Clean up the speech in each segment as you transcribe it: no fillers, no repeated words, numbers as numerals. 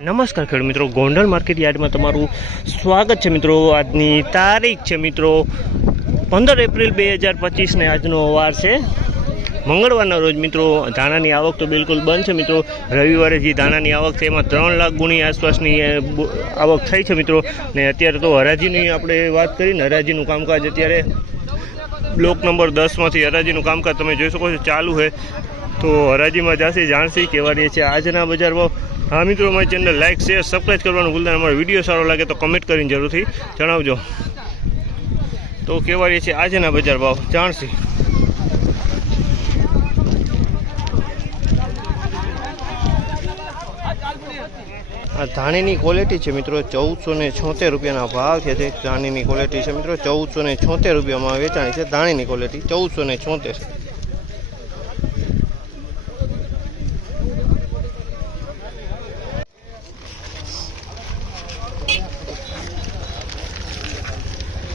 નમસ્કાર ખેડૂત મિત્રો, ગોંડલ માર્કેટ યાર્ડમાં તમારું સ્વાગત છે મિત્રો। આજની તારીખ છે મિત્રો 15 એપ્રિલ 2025 આજનો વાર છે મંગળવારના રોજ મિત્રો। ધાણાની આવક તો બિલકુલ બંધ છે મિત્રો। રવિવારે જે ધાણાની આવક છે એમાં 3 લાખ ગુણી આસપાસની આવક થઈ છે મિત્રો। ને અત્યારે તો હરાજીની આપણે વાત કરીને હરાજીનું કામકાજ અત્યારે બ્લોક નંબર 10માંથી હરાજીનું કામકાજ તમે જોઈ શકો છો ચાલુ છે। તો હરાજીમાં જશે જાણશી કેવા રહે છે આજના બજાર ભાવ। हाँ मित्रों, हमारी चैनल लाइक शेयर सब्सक्राइब करने भूलता नहीं। हमारा वीडियो सारो लगे तो कमेंट कर जरूर थी जणावजो। तो केवा रही है आज ना बजार भाव जाणसी। आ धाणी क्वॉलिटी है मित्रों 1476 रुपया भाव है। धाणी क्वॉलिटी है मित्रों 1476 रुपया में वेचाणी है। धाणी क्वॉलिटी 1476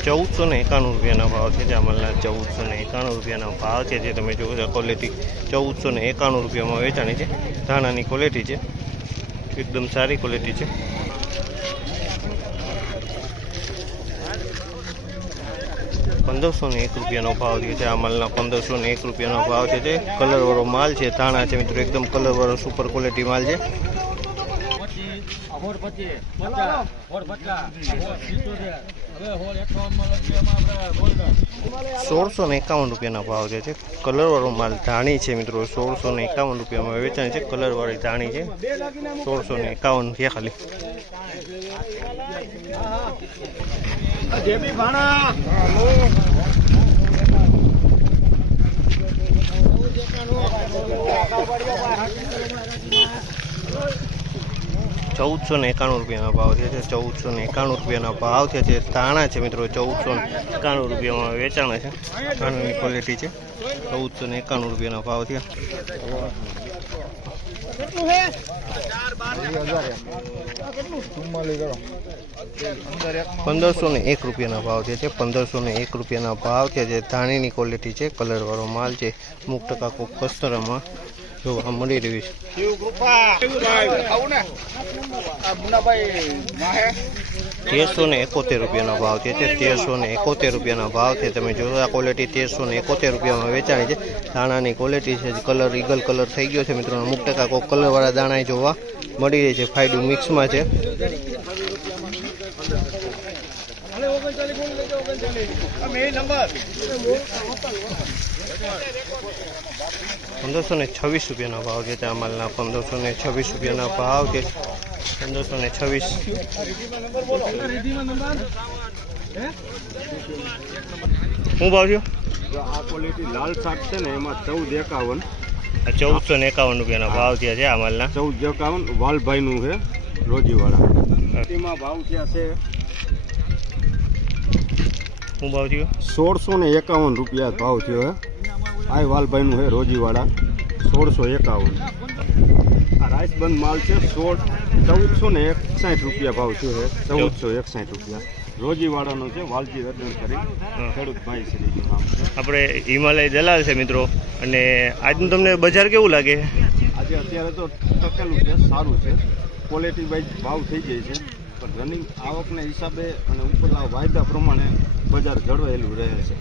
1491 रुपया भाव है। जामलना 1491 रुपया भाव है। जे तमे जो क्वॉलिटी 1491 रुपया में वेचाणी है। धाणा की क्वॉलिटी है एकदम सारी क्वॉलिटी है। 1501 रुपया भाव है। जामलना 1501 रुपया भाव है। कलर वाळो माल है। धाणा है मित्रों एकदम कलर वाळो सुपर क्वॉलिटी माल है। 1651 रुपया भाव है। कलर वाळो माल धाणी है मित्रों 1651 रुपया में वेचाणी है। कलर वाली धाणी है 1651 है खाली। ₹1491 भाव है। 1491 रुपया भाव है। धाणा है मित्रों 1491 रुपया में वेचाणा है। धाणा की क्वॉलिटी है 1491 रुपया भाव है। 1501 रुपया भाव है। 1501 रुपया भाव है। धाणी की क्वॉलिटी है कलर वाळो माल है। 1% को कस्तर में जो मળી रही है। 1371 रुपया भाव है। 1371 रुपया भाव है। तमे जो आ क्वॉलिटी 1371 रुपया में वेचाणी है। दाणा की क्वॉलिटी है कलर ईगल कलर थी गयो है मित्रों। 1% को कलर वाला दाणा जोवा मળી रही है। फायदो मिक्स में है। 1526 रुपया भाव है। जामलना 1526 रुपया भाव है। 1526 શું ભાવ થયો? આ ક્વોલિટી લાલ શાક છે ને એમાં 1451 1451 રૂપિયાના ભાવ થયા છે। આ માલના 1451 વાલભાઈનું છે રોજીવાળા। એમાં ભાવ થયા છે શું ભાવ થયો? 1651 રૂપિયા ભાવ થયો છે। આ વાલભાઈનું છે રોજીવાળા 1651। આ રાઈસ બંધ માલ છે 1461 રૂપિયા ભાવ થયો છે। 1461 રૂપિયા રોજીવાળાનો છે। વાલજી રતન કરી ખેડૂત ભાઈ શ્રી નામ છે। આપણે હિમાલય દલાલ છે મિત્રો। અને આજનું તમને બજાર કેવું લાગે? આજે અત્યારે તો ટકેલું છે, સારું છે। ક્વોલિટી વાઇઝ ભાવ થઈ જાય છે પણ રનિંગ આવકના હિસાબે અને ઉપરના વાયદા પ્રમાણે બજાર જળવાયેલું રહે છે।